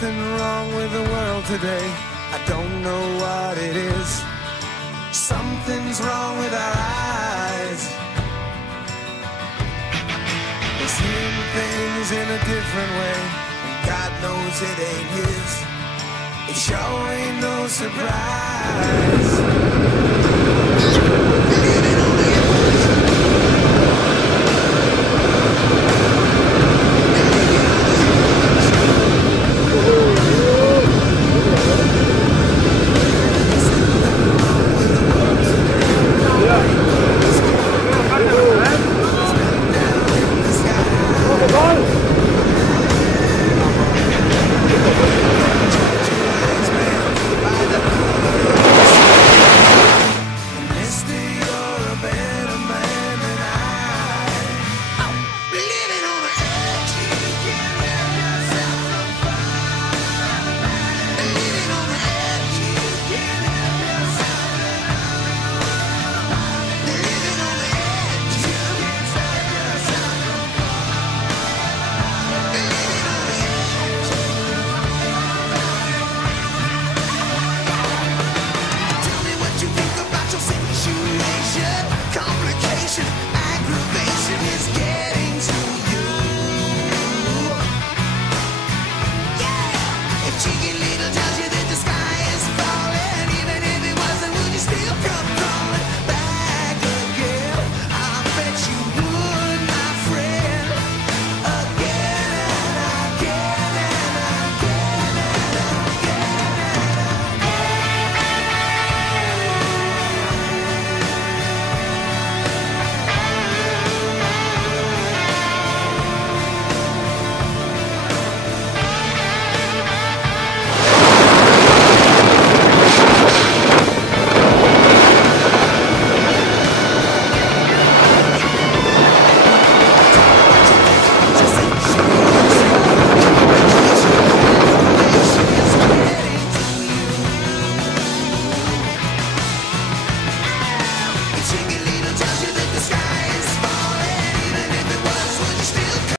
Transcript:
something wrong with the world today. I don't know what it is. Something's wrong with our eyes. We're seeing things in a different way, and God knows it ain't his. It sure ain't no surprise.